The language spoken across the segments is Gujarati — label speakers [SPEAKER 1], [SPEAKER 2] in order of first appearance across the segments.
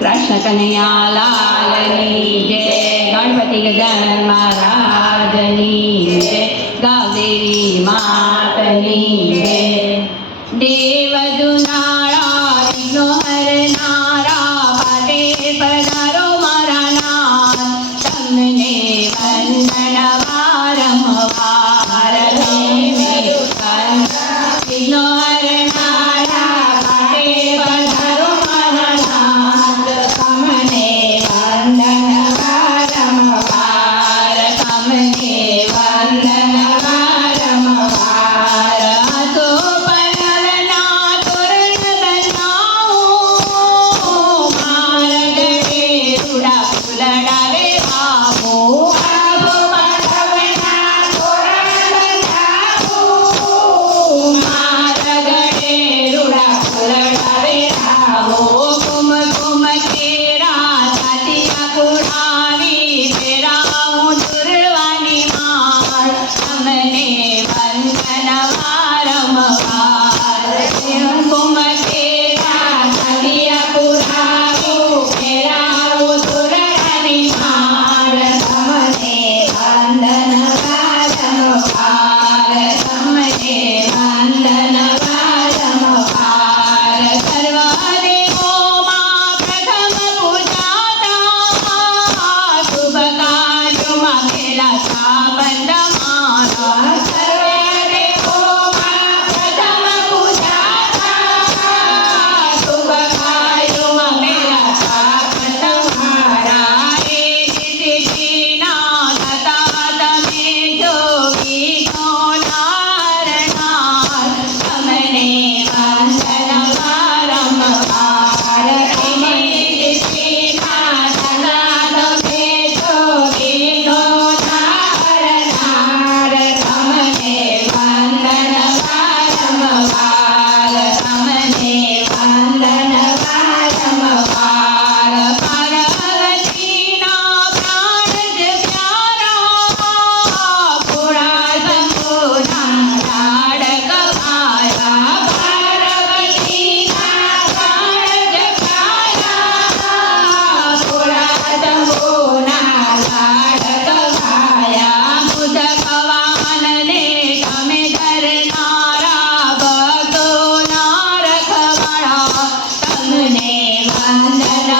[SPEAKER 1] કૃષ્ણ કનૈયાલાલની જય, ગણપતિ ગજાનન મહારાજની જય ગાવદેવી માતની જય. દેવ દુનાળા વિઘ્નો હરનારા પાટે પધારો મારા નાથ. તમને વંદન વારંવાર.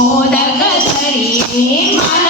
[SPEAKER 1] మోదక సరి మన